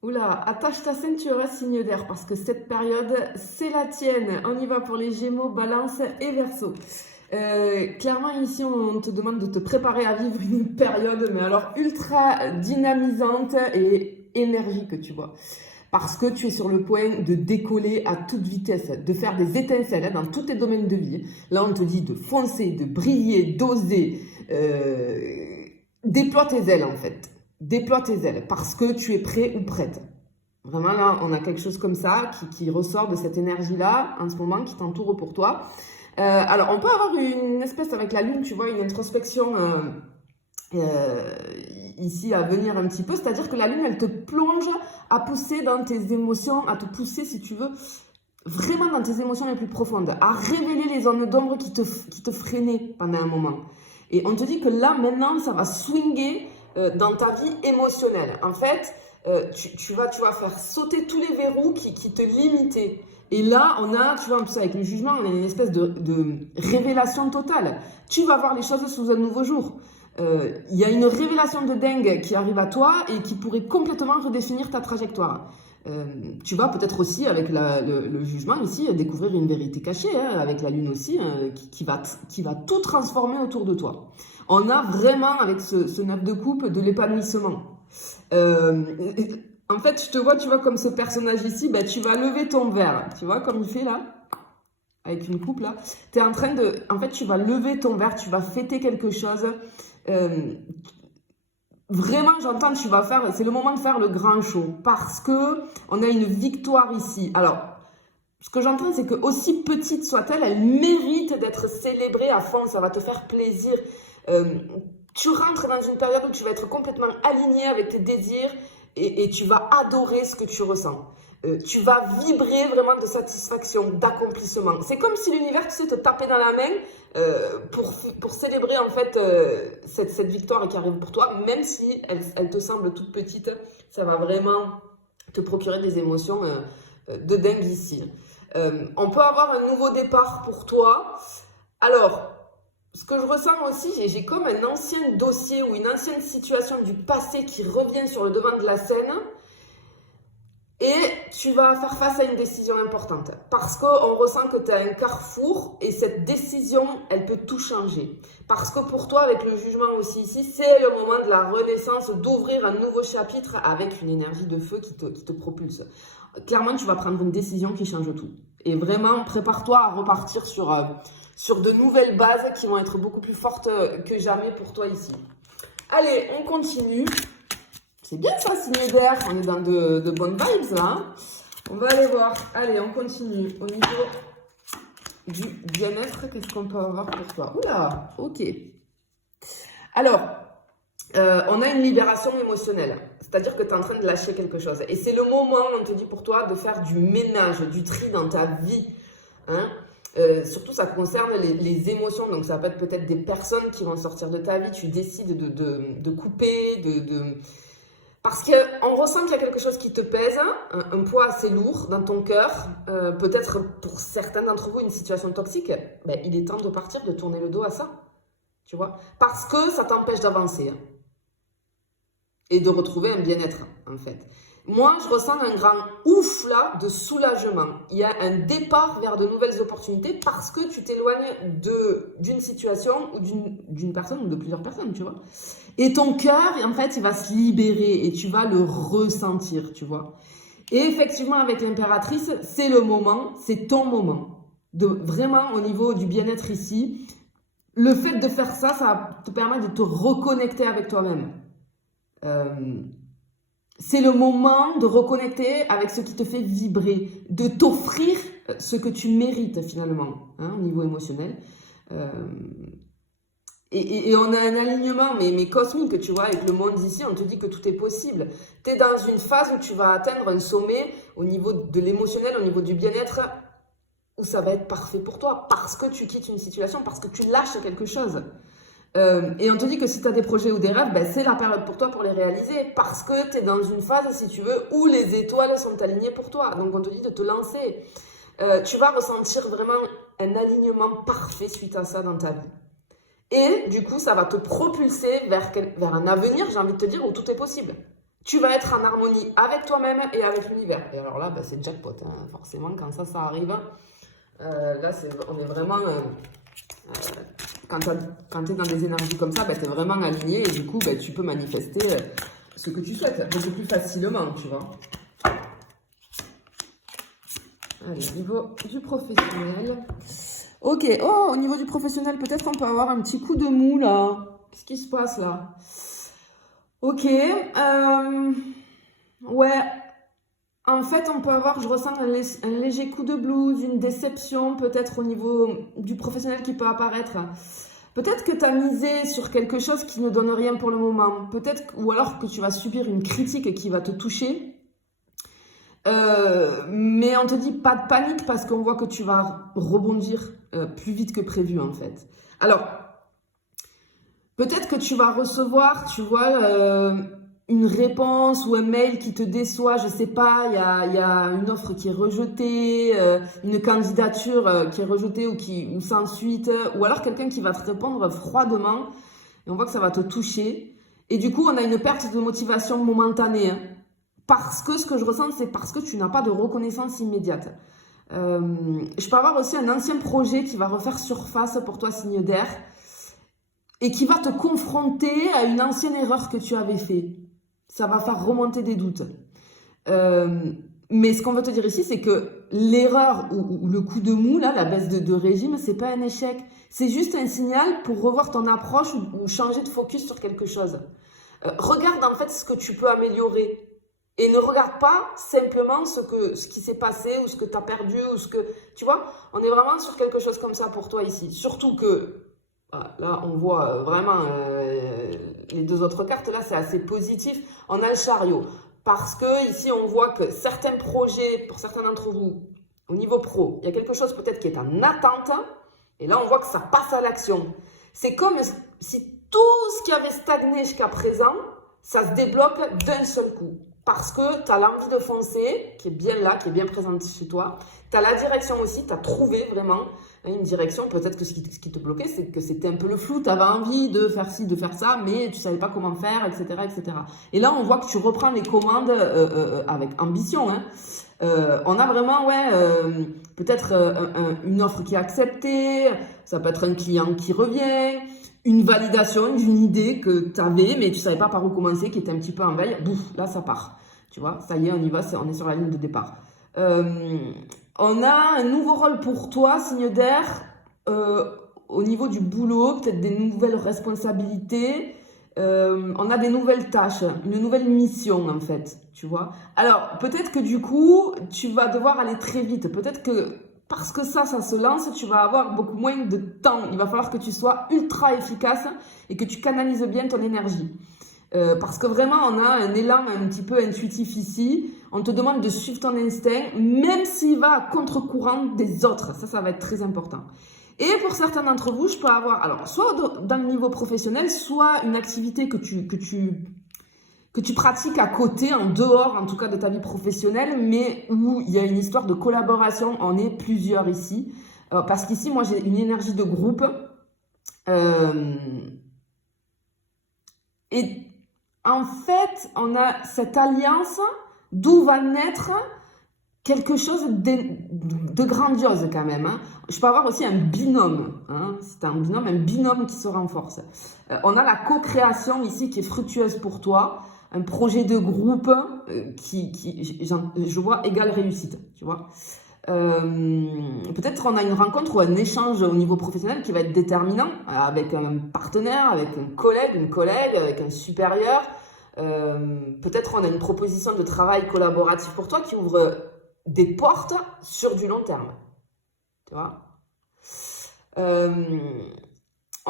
Oula, attache ta ceinture, signe d'air, parce que cette période, c'est la tienne. On y va pour les Gémeaux, Balance et Verseau. Clairement, ici, on te demande de te préparer à vivre une période, mais alors ultra dynamisante et énergique, tu vois. Parce que tu es sur le point de décoller à toute vitesse, de faire des étincelles dans tous tes domaines de vie. Là, on te dit de foncer, de briller, d'oser. Déploie tes ailes, en fait. Déploie tes ailes parce que tu es prêt ou prête. Vraiment, là, on a quelque chose comme ça qui ressort de cette énergie-là en ce moment qui t'entoure pour toi. Alors, on peut avoir une espèce avec la lune, tu vois, une introspection ici à venir un petit peu. C'est-à-dire que la lune, elle te plonge à pousser dans tes émotions, à te pousser, si tu veux, vraiment dans tes émotions les plus profondes, à révéler les zones d'ombre qui te freinaient pendant un moment. Et on te dit que là, maintenant, ça va swinger dans ta vie émotionnelle. En fait, tu vas faire sauter tous les verrous qui te limitaient. Et là, on a, tu vois, en plus avec le jugement, on a une espèce de révélation totale. Tu vas voir les choses sous un nouveau jour. Il y a une révélation de dingue qui arrive à toi et qui pourrait complètement redéfinir ta trajectoire. Tu vas peut-être aussi, avec le jugement ici, découvrir une vérité cachée, hein, avec la lune aussi, qui va tout transformer autour de toi. On a vraiment, avec ce 9 de coupe, de l'épanouissement. En fait, je te vois, tu vois, comme ce personnage ici, bah, tu vas lever ton verre, tu vois, comme il fait là, avec une coupe là. Tu es en train de, en fait, tu vas lever ton verre, tu vas fêter quelque chose. Vraiment, j'entends, tu vas faire, c'est le moment de faire le grand show parce que on a une victoire ici. Alors, ce que j'entends, c'est que aussi petite soit-elle, elle mérite d'être célébrée à fond. Ça va te faire plaisir. Tu rentres dans une période où tu vas être complètement aligné avec tes désirs et tu vas adorer ce que tu ressens. Tu vas vibrer vraiment de satisfaction, d'accomplissement. C'est comme si l'univers, tu sais, te tapait dans la main pour célébrer en fait cette victoire qui arrive pour toi, même si elle te semble toute petite, ça va vraiment te procurer des émotions de dingue ici. On peut avoir un nouveau départ pour toi. Alors, ce que je ressens aussi, j'ai comme un ancien dossier ou une ancienne situation du passé qui revient sur le devant de la scène. Et tu vas faire face à une décision importante parce qu'on ressent que tu as un carrefour et cette décision, elle peut tout changer. Parce que pour toi, avec le jugement aussi ici, c'est le moment de la renaissance, d'ouvrir un nouveau chapitre avec une énergie de feu qui te propulse. Clairement, tu vas prendre une décision qui change tout. Et vraiment, prépare-toi à repartir sur de nouvelles bases qui vont être beaucoup plus fortes que jamais pour toi ici. Allez, on continue. C'est bien ça, signe d'air. On est dans de bonnes vibes là. Hein. On va aller voir. Allez, on continue. Au niveau du bien-être, qu'est-ce qu'on peut avoir pour toi? Oula, ok. Alors, on a une libération émotionnelle. C'est-à-dire que tu es en train de lâcher quelque chose. Et c'est le moment, on te dit pour toi, de faire du ménage, du tri dans ta vie. Hein. Surtout, ça concerne les émotions. Donc, ça peut être peut-être des personnes qui vont sortir de ta vie. Tu décides de couper, parce qu'on ressent qu'il y a quelque chose qui te pèse, un poids assez lourd dans ton cœur, peut-être pour certains d'entre vous une situation toxique, ben, il est temps de partir, de tourner le dos à ça, tu vois, parce que ça t'empêche d'avancer et de retrouver un bien-être en fait. Moi, je ressens un grand ouf là de soulagement. Il y a un départ vers de nouvelles opportunités parce que tu t'éloignes d'une situation ou d'une personne ou de plusieurs personnes, tu vois. Et ton cœur, en fait, il va se libérer et tu vas le ressentir, tu vois. Et effectivement, avec l'impératrice, c'est le moment, c'est ton moment. De, vraiment, au niveau du bien-être ici, le fait de faire ça, ça te permet de te reconnecter avec toi-même. C'est le moment de reconnecter avec ce qui te fait vibrer, de t'offrir ce que tu mérites finalement, hein, au niveau émotionnel. Et on a un alignement, mais cosmique, tu vois, avec le monde ici, on te dit que tout est possible. Tu es dans une phase où tu vas atteindre un sommet au niveau de l'émotionnel, au niveau du bien-être, où ça va être parfait pour toi, parce que tu quittes une situation, parce que tu lâches quelque chose. Et on te dit que si tu as des projets ou des rêves, ben c'est la période pour toi pour les réaliser, parce que tu es dans une phase, si tu veux, où les étoiles sont alignées pour toi. Donc on te dit de te lancer. Tu vas ressentir vraiment un alignement parfait suite à ça dans ta vie. Et du coup, ça va te propulser vers un avenir, j'ai envie de te dire, où tout est possible. tu vas être en harmonie avec toi-même et avec l'univers. Et alors là, c'est jackpot, hein. Forcément, quand ça arrive, là, on est vraiment... quand tu es dans des énergies comme ça, tu es vraiment aligné et du coup, tu peux manifester ce que tu souhaites beaucoup plus facilement, tu vois. Allez, au niveau du professionnel. Ok, oh, au niveau du professionnel, peut-être on peut avoir un petit coup de mou, là. Qu'est-ce qui se passe, là? Ok, ouais, en fait, on peut avoir, je ressens un léger coup de blues, une déception peut-être au niveau du professionnel qui peut apparaître. Peut-être que tu as misé sur quelque chose qui ne donne rien pour le moment. Peut-être, ou alors que tu vas subir une critique qui va te toucher. Mais on te dit pas de panique parce qu'on voit que tu vas rebondir plus vite que prévu en fait. Alors, peut-être que tu vas recevoir, tu vois, une réponse ou un mail qui te déçoit, je sais pas, il y a une offre qui est rejetée, une candidature qui est rejetée ou sans suite, ou alors quelqu'un qui va te répondre froidement, et on voit que ça va te toucher. Et du coup, on a une perte de motivation momentanée, hein, parce que ce que je ressens, c'est parce que tu n'as pas de reconnaissance immédiate. Je peux avoir aussi un ancien projet qui va refaire surface pour toi, signe d'air, et qui va te confronter à une ancienne erreur que tu avais faite. Ça va faire remonter des doutes. Mais ce qu'on veut te dire ici, c'est que l'erreur ou le coup de mou, là, la baisse de régime, c'est pas un échec. C'est juste un signal pour revoir ton approche ou changer de focus sur quelque chose. Regarde en fait ce que tu peux améliorer. Et ne regarde pas simplement ce qui s'est passé ou ce que tu as perdu ou ce que... Tu vois, on est vraiment sur quelque chose comme ça pour toi ici. Surtout que... Là, on voit vraiment les deux autres cartes. Là, c'est assez positif. On a le chariot. Parce que ici, on voit que certains projets, pour certains d'entre vous, au niveau pro, il y a quelque chose peut-être qui est en attente. Et là, on voit que ça passe à l'action. C'est comme si tout ce qui avait stagné jusqu'à présent, ça se débloque d'un seul coup. Parce que tu as l'envie de foncer, qui est bien là, qui est bien présente chez toi. Tu as la direction aussi, tu as trouvé vraiment une direction. Peut-être que ce qui te bloquait, c'est que c'était un peu le flou. Tu avais envie de faire ci, de faire ça, mais tu ne savais pas comment faire, etc., etc. Et là, on voit que tu reprends les commandes avec ambition. Hein. On a vraiment, peut-être une offre qui est acceptée. Ça peut être un client qui revient. Une validation d'une idée que tu avais, mais tu ne savais pas par où commencer, qui était un petit peu en veille. Bouf, là, ça part. Tu vois, ça y est, on y va, on est sur la ligne de départ. On a un nouveau rôle pour toi, signe d'air, au niveau du boulot, peut-être des nouvelles responsabilités. On a des nouvelles tâches, une nouvelle mission, en fait, tu vois. Alors, peut-être que du coup, tu vas devoir aller très vite. Peut-être que parce que ça se lance, tu vas avoir beaucoup moins de temps. Il va falloir que tu sois ultra efficace et que tu canalises bien ton énergie. Parce que vraiment, on a un élan un petit peu intuitif ici. On te demande de suivre ton instinct, même s'il va à contre-courant des autres. Ça va être très important. Et pour certains d'entre vous, je peux avoir, alors, soit dans le niveau professionnel, soit une activité que tu pratiques à côté, en dehors en tout cas de ta vie professionnelle, mais où il y a une histoire de collaboration. On est plusieurs ici. Parce qu'ici, moi, j'ai une énergie de groupe. Et en fait, on a cette alliance d'où va naître quelque chose de grandiose quand même. Hein. Je peux avoir aussi un binôme. Hein. C'est un binôme qui se renforce. On a la co-création ici qui est fructueuse pour toi. Un projet de groupe je vois, égale réussite, tu vois. Peut-être on a une rencontre ou un échange au niveau professionnel qui va être déterminant avec un partenaire, avec un collègue, une collègue, avec un supérieur. Peut-être on a une proposition de travail collaboratif pour toi qui ouvre des portes sur du long terme, tu vois.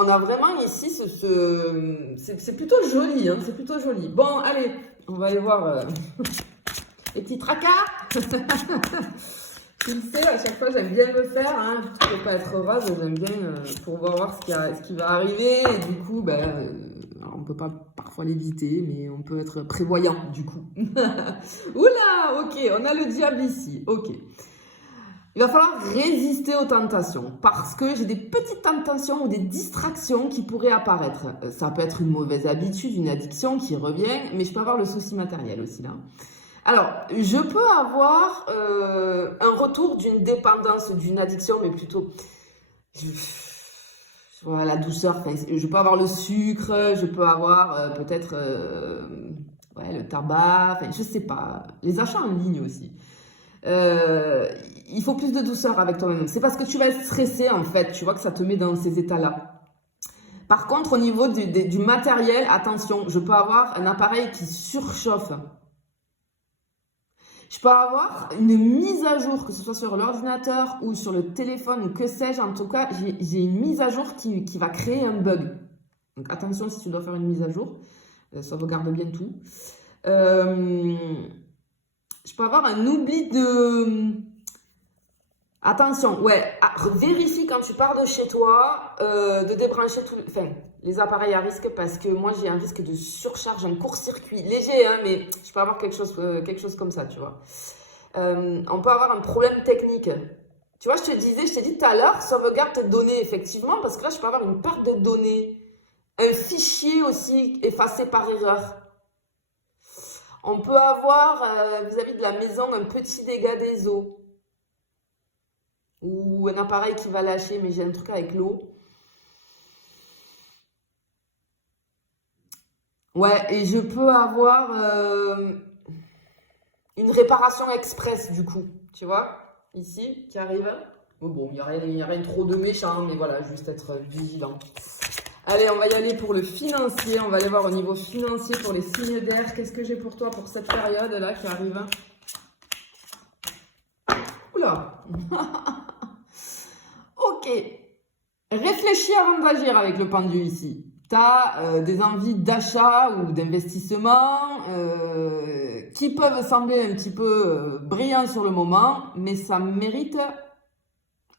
On a vraiment ici c'est plutôt joli, hein, c'est plutôt joli. Bon, allez, on va aller voir les petits tracas. Tu le sais, à chaque fois, j'aime bien le faire. Hein. Je ne peux pas être heureuse, j'aime bien pour voir ce qui va arriver. Et du coup, on ne peut pas parfois l'éviter, mais on peut être prévoyant, du coup. Oula, ok, on a le diable ici. Ok. Il va falloir résister aux tentations parce que j'ai des petites tentations ou des distractions qui pourraient apparaître. Ça peut être une mauvaise habitude, une addiction qui revient, mais je peux avoir le souci matériel aussi là. Alors, je peux avoir un retour d'une dépendance, d'une addiction, mais plutôt voilà, la douceur. Enfin, je peux avoir le sucre, je peux avoir peut-être ouais, le tabac, enfin, je sais pas. Les achats en ligne aussi. Il faut plus de douceur avec toi-même. C'est parce que tu vas être stressé en fait, tu vois que ça te met dans ces états-là. Par contre, au niveau du matériel, attention, je peux avoir un appareil qui surchauffe. Je peux avoir une mise à jour, que ce soit sur l'ordinateur ou sur le téléphone ou que sais-je. En tout cas, j'ai une mise à jour qui va créer un bug. Donc attention si tu dois faire une mise à jour, sauvegarde bien tout. Je peux avoir un oubli de... Attention, ouais, vérifie quand tu pars de chez toi de débrancher les appareils à risque parce que moi j'ai un risque de surcharge, un court-circuit léger, hein, mais je peux avoir quelque chose comme ça, tu vois. On peut avoir un problème technique. Tu vois, je t'ai dit tout à l'heure, sauvegarde tes données, effectivement, parce que là je peux avoir une perte de données. Un fichier aussi effacé par erreur. On peut avoir, vis-à-vis de la maison, un petit dégât des eaux. Ou un appareil qui va lâcher, mais j'ai un truc avec l'eau. Ouais, et je peux avoir une réparation express, du coup. Tu vois, ici, qui arrive. Bon, il n'y a rien trop de méchant, mais voilà, juste être vigilant. Allez, on va y aller pour le financier. On va aller voir au niveau financier pour les signes d'air. Qu'est-ce que j'ai pour toi pour cette période-là qui arrive? Oula. Ok. Réfléchis avant d'agir avec le pendu ici. Tu as des envies d'achat ou d'investissement qui peuvent sembler un petit peu brillants sur le moment, mais ça mérite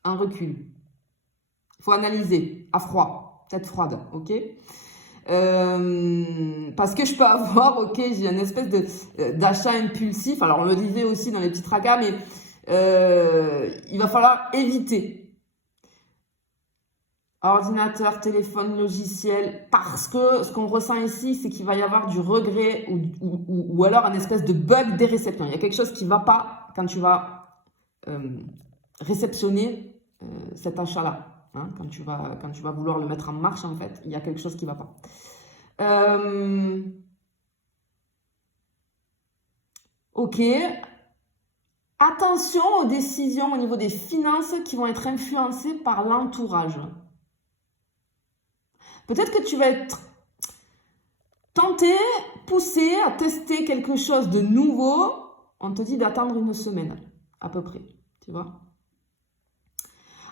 un recul. Il faut analyser à froid. Tête froide, ok, parce que je peux avoir, ok, j'ai une espèce d'achat impulsif. Alors on le disait aussi dans les petits tracas, mais il va falloir éviter ordinateur, téléphone, logiciel, parce que ce qu'on ressent ici, c'est qu'il va y avoir du regret ou alors un espèce de bug des récepteurs. Il y a quelque chose qui ne va pas quand tu vas réceptionner cet achat-là. Hein, quand tu vas vouloir le mettre en marche, en fait, il y a quelque chose qui ne va pas. Ok. Attention aux décisions au niveau des finances qui vont être influencées par l'entourage. Peut-être que tu vas être tenté, poussé à tester quelque chose de nouveau. On te dit d'attendre une semaine, à peu près, tu vois.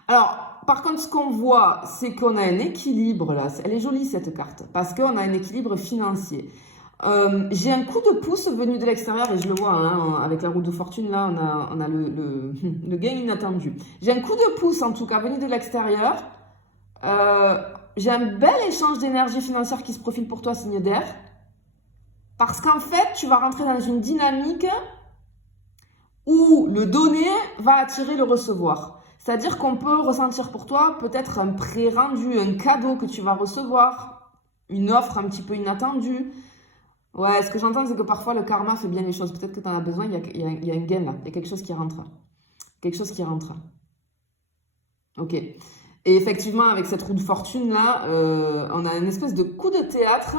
Alors, par contre, ce qu'on voit, c'est qu'on a un équilibre là. Elle est jolie cette carte, parce qu'on a un équilibre financier. J'ai un coup de pouce venu de l'extérieur, et je le vois hein, avec la roue de fortune, là, on a le gain inattendu. J'ai un coup de pouce, en tout cas, venu de l'extérieur. J'ai un bel échange d'énergie financière qui se profile pour toi, signe d'air. Parce qu'en fait, tu vas rentrer dans une dynamique où le donner va attirer le recevoir. C'est-à-dire qu'on peut ressentir pour toi peut-être un pré-rendu, un cadeau que tu vas recevoir, une offre un petit peu inattendue. Ouais, ce que j'entends, c'est que parfois le karma fait bien les choses. Peut-être que tu en as besoin, il y a un gain là, il y a quelque chose qui rentre. Quelque chose qui rentre. Ok. Et effectivement, avec cette roue de fortune là, on a une espèce de coup de théâtre,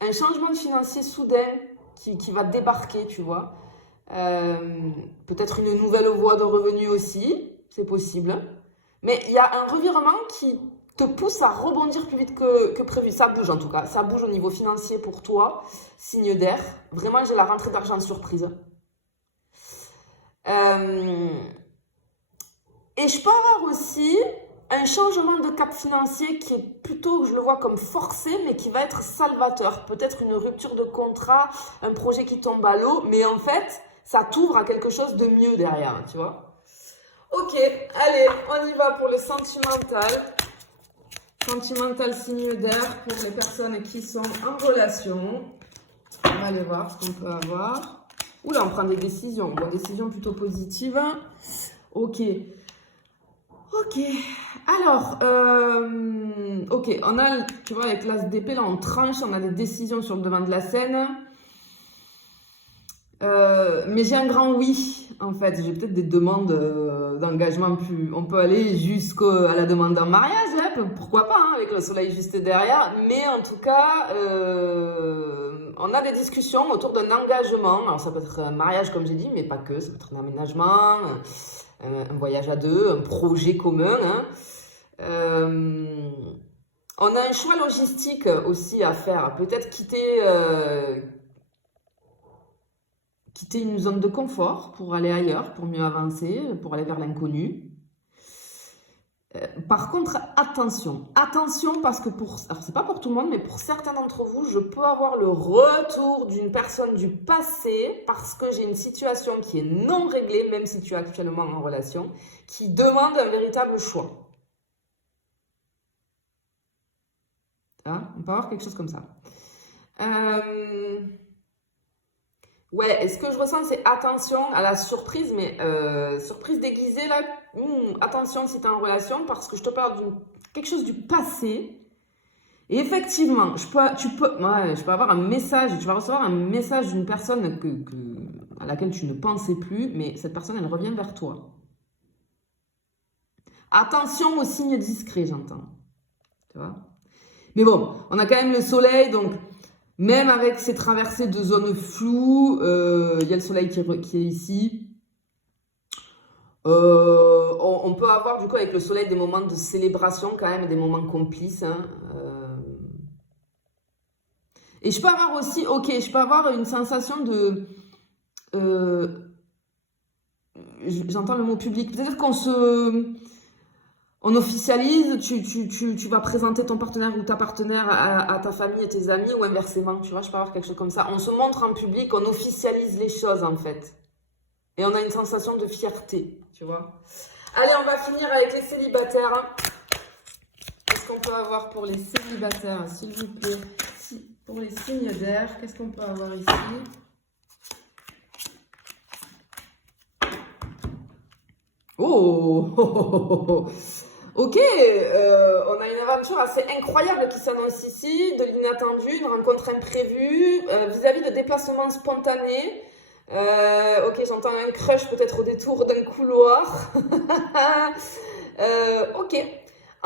un changement de financier soudain qui va débarquer, tu vois. Peut-être une nouvelle voie de revenus aussi. C'est possible. Mais il y a un revirement qui te pousse à rebondir plus vite que prévu. Ça bouge en tout cas. Ça bouge au niveau financier pour toi. Signe d'air. Vraiment, j'ai la rentrée d'argent surprise. Et je peux avoir aussi un changement de cap financier qui est plutôt, je le vois comme forcé, mais qui va être salvateur. Peut-être une rupture de contrat, un projet qui tombe à l'eau. Mais en fait, ça t'ouvre à quelque chose de mieux derrière, tu vois. Ok, allez, on y va pour le sentimental. Sentimental signe d'air pour les personnes qui sont en relation. On va aller voir ce qu'on peut avoir. Oula, on prend des décisions. Bon, décisions plutôt positives. Ok. Ok. Alors, ok, on a, tu vois, avec l'as d'épée, là, on tranche, on a des décisions sur le devant de la scène. Mais j'ai un grand oui, en fait. J'ai peut-être des demandes d'engagement plus. On peut aller jusqu'à la demande en mariage, là, pourquoi pas, hein, avec le soleil juste derrière. Mais en tout cas, on a des discussions autour d'un engagement. Alors, ça peut être un mariage, comme j'ai dit, mais pas que. Ça peut être un aménagement, un voyage à deux, un projet commun. Hein. On a un choix logistique aussi à faire. Peut-être quitter une zone de confort pour aller ailleurs, pour mieux avancer, pour aller vers l'inconnu. Par contre, attention parce que alors c'est pas pour tout le monde, mais pour certains d'entre vous, je peux avoir le retour d'une personne du passé parce que j'ai une situation qui est non réglée, même si tu es actuellement en relation, qui demande un véritable choix. Hein, on peut avoir quelque chose comme ça. Ouais, et ce que je ressens, c'est attention à la surprise, mais surprise déguisée, là, attention si tu es en relation, parce que je te parle de quelque chose du passé. Et effectivement, je peux avoir un message, tu vas recevoir un message d'une personne à laquelle tu ne pensais plus, mais cette personne, elle revient vers toi. Attention aux signes discrets, j'entends. Tu vois? Mais bon, on a quand même le soleil, donc même avec ces traversées de zones floues, il y a le soleil qui est ici. On peut avoir du coup avec le soleil des moments de célébration quand même, des moments complices. Hein, Et je peux avoir aussi, je peux avoir une sensation de... j'entends le mot public. Peut-être on officialise, tu vas présenter ton partenaire ou ta partenaire à ta famille et tes amis, ou inversement, tu vois, je peux avoir quelque chose comme ça. On se montre en public, on officialise les choses en fait. Et on a une sensation de fierté, tu vois. Allez, on va finir avec les célibataires. Qu'est-ce qu'on peut avoir pour les célibataires, s'il vous plaît? Pour les signes d'air, qu'est-ce qu'on peut avoir ici? Oh, ok, on a une aventure assez incroyable qui s'annonce ici, de l'inattendu, une rencontre imprévue, vis-à-vis de déplacements spontanés. Ok, j'entends un crush peut-être au détour d'un couloir. Ok.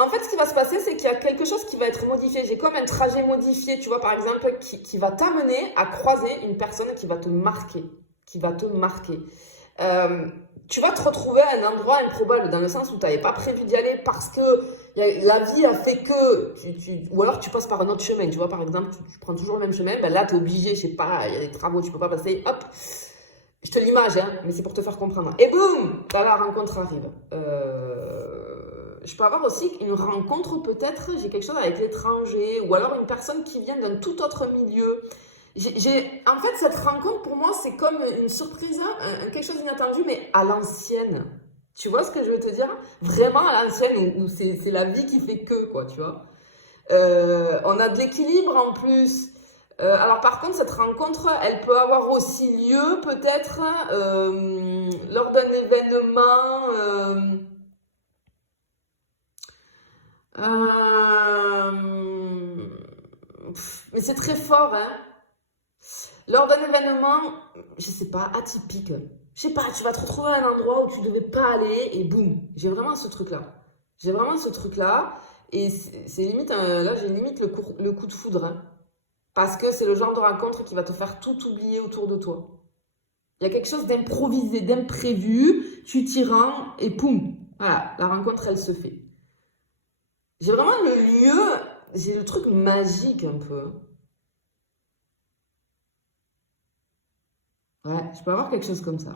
En fait, ce qui va se passer, c'est qu'il y a quelque chose qui va être modifié. J'ai comme un trajet modifié, tu vois, par exemple, qui va t'amener à croiser une personne qui va te marquer. Tu vas te retrouver à un endroit improbable, dans le sens où tu n'avais pas prévu d'y aller parce que la vie a fait que... ou alors tu passes par un autre chemin, tu vois, par exemple, tu prends toujours le même chemin, ben là, tu es obligé, je sais pas, il y a des travaux, tu peux pas passer, hop, je te l'image, hein, mais c'est pour te faire comprendre. Et boum, là, la rencontre arrive. Je peux avoir aussi une rencontre, peut-être, j'ai quelque chose avec l'étranger, ou alors une personne qui vient d'un tout autre milieu. En fait, cette rencontre, pour moi, c'est comme une surprise, quelque chose d'inattendu, mais à l'ancienne. Tu vois ce que je veux te dire? Vraiment à l'ancienne, où c'est la vie qui fait que, quoi, tu vois. On a de l'équilibre en plus. Alors par contre, cette rencontre, elle peut avoir aussi lieu, peut-être, lors d'un événement... mais c'est très fort, hein. Lors d'un événement, je sais pas, atypique. Je sais pas, tu vas te retrouver à un endroit où tu devais pas aller et boum, j'ai vraiment ce truc-là. Et c'est limite, là j'ai limite le coup de foudre. Hein. Parce que c'est le genre de rencontre qui va te faire tout oublier autour de toi. Il y a quelque chose d'improvisé, d'imprévu, tu t'y rends et poum, voilà, la rencontre elle se fait. J'ai vraiment j'ai le truc magique un peu. Ouais, je peux avoir quelque chose comme ça.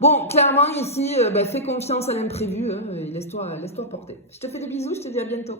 Bon, clairement ici, fais confiance à l'imprévu hein, et laisse-toi porter. Je te fais des bisous, je te dis à bientôt.